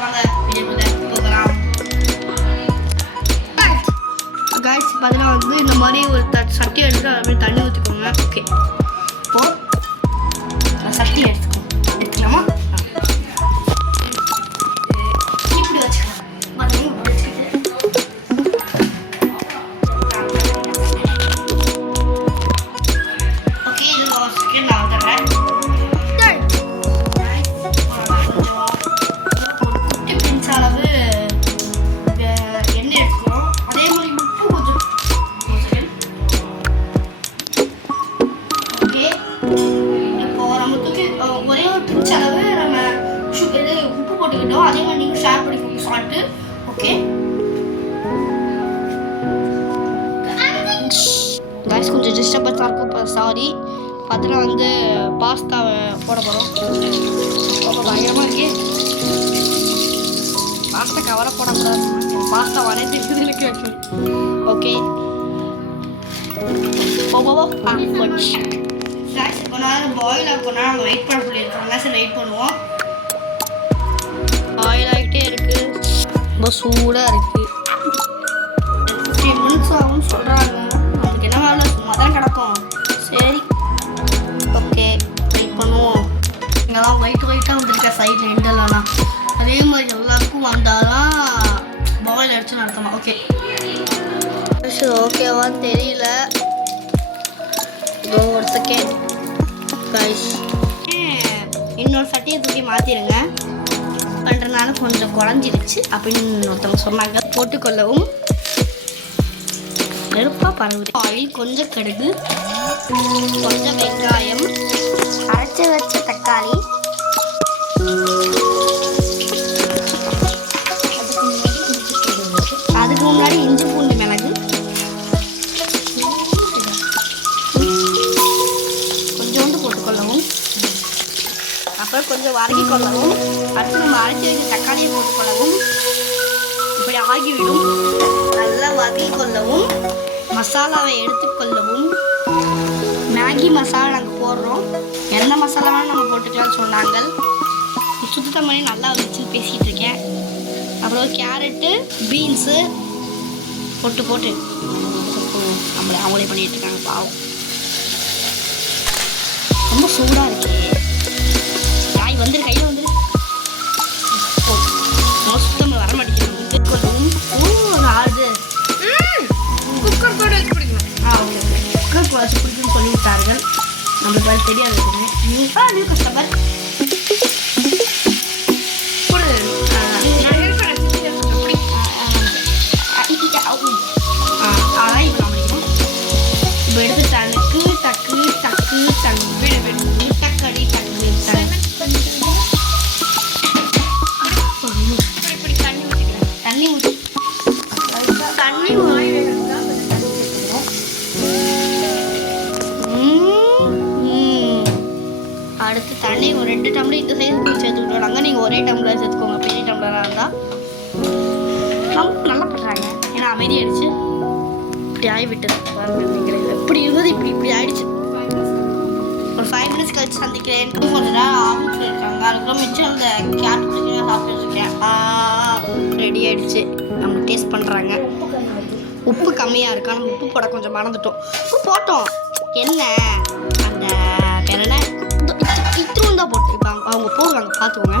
வாங்க வீடியோக்குள்ள போகலாம். காய்ஸ் பார்த்தீங்கன்னா வந்து இந்த மாதிரி ஒரு சட்டி எடுத்து அது மாதிரி தண்ணி ஊற்றிக்கோங்க. ஓகே, இப்போது சட்டி எடுத்துக்கலாமா? இப்படி வச்சுக்கலாம். ஓகே, இது ஒரு செகண்ட் நான் வந்துடுறேன். அதே மாதிரி நீங்கள் ஷேர் பண்ணிக்கோங்க சால்ட்டு. ஓகே கைஸ், கொஞ்சம் டிஸ்டர்பன்ஸாக இருக்கும், இப்போ சாரி. பார்த்தீங்கன்னா வந்து பாஸ்தாவை போட போகிறோம். ரொம்ப பயங்கரமாக இருக்கே. பாஸ்தா கவரை போடக்கூடாது, பாஸ்தா வரையது எனக்கு. ஓகே கைஸ், இப்போ நான் பாயில் ஆகணும்னா நம்ம வெயிட் பண்ண சொல்லியிருக்கோம். சரி, வெயிட் பண்ணுவோம். ஆயில் ஆகிட்டே இருக்கு, ரொம்ப சூடாக இருக்கு. 15 minutes ஆகும்னு சொல்கிறாங்க. அதுக்கு என்ன வேலை, சும்மா தான் கிடக்கும். சரி, ஓகே, வெயிட் பண்ணுவோம். இங்கெல்லாம் ஒயிட்டாக வந்துருக்க சைடில் எண்டெல்லாம் அதே மாதிரி எல்லாருக்கும் வந்தாலும் பாயில் அடிச்சு நடத்தணும். ஓகே, ஓகேவான்னு தெரியல. இதோ ஒரு செகண்ட் கைஸ், இன்னொரு சட்டியை தூக்கி மாற்றிடுங்க. பண்ணுறதுனால கொஞ்சம் குழஞ்சிருச்சு அப்படின்னு ஒருத்தவங்க சொன்னாங்க. போட்டுக்கொள்ளவும். நெருப்பாக பரவுது. ஆயில், கொஞ்சம் கடுகு, கொஞ்சம் வெங்காயம், அரைச்சி வச்ச தக்காளி, அதுக்கு முன்னாடி இஞ்சி பூண்டு மிளகு, கொஞ்சோண்டு போட்டுக்கொள்ளவும். அப்புறம் கொஞ்சம் வதக்கி கொள்ளவும். அடுத்து நம்ம அரைச்சி வச்சு தக்காளியை போட்டுக்கொள்ளவும். இப்படி ஆகிவிடும். நல்லா வதக்கி கொள்ளவும். மசாலாவை எடுத்துக்கொள்ளவும். மேகி மசாலா நாங்கள் போடுறோம். எந்த மசாலா வேணாலும் நம்ம போட்டுக்கலாம்னு சொன்னாங்க. சுத்தம் பண்ணி நல்லா வச்சு பேசிகிட்டு இருக்கேன். அப்புறம் கேரட்டு, பீன்ஸு போட்டு அவங்களே பண்ணிகிட்டு இருக்காங்க. பாவம், ரொம்ப சூடாக இருக்கு. வந்துரு, கையில் வந்துரு. மொத்தம் வர மாட்டேங்கிறது. குக்கர் கூட வச்சு பிடிக்கணும். ஓகே, குக்கர் கூட வச்சு பிடிக்குன்னு சொல்லிவிட்டார்கள். நம்மளுக்கு அது தெரியாது. கஷ்டப்பர் அதான் இப்போ நம்ம இப்போ எடுத்து டக்கு டக்கு டக்கு டக்கு டக்கடி டக்கு அடுத்து தண்ணி ஒரு 2 டம்ளர் இந்த சைஸ் சேர்த்துக்கிட்டோம். நீங்கள் ஒரே டம்ளர் சேர்த்துக்கோங்க. பெரிய டம்ளராக இருந்தால் நல்லா பண்ணுறாங்க. ஏன்னா அமைதியாகிடுச்சு. இப்படி ஆகிவிட்டது. இப்படி இருந்தது இப்படி ஆகிடுச்சு. ஒரு 5 minutes கழிச்சு சந்திக்கிறேன். கொஞ்சம் நேரம் ஆஃபீஸில் இருக்காங்க. அதுக்கப்புறம் மிச்சம் அந்த கேட் பிடிச்சி சாப்பிட்டுருக்கேன். ரெடி ஆகிடுச்சு. நம்ம டேஸ்ட் பண்ணுறாங்க. உப்பு கம்மியாக இருக்கா, நம்ம உப்பு போட கொஞ்சம் மறந்துட்டோம். உப்பு போட்டோம், என்ன அந்த என்ன இத்திரும் தான் போட்டு. இப்போ அவங்க போடுவாங்க, பார்த்துக்கோங்க.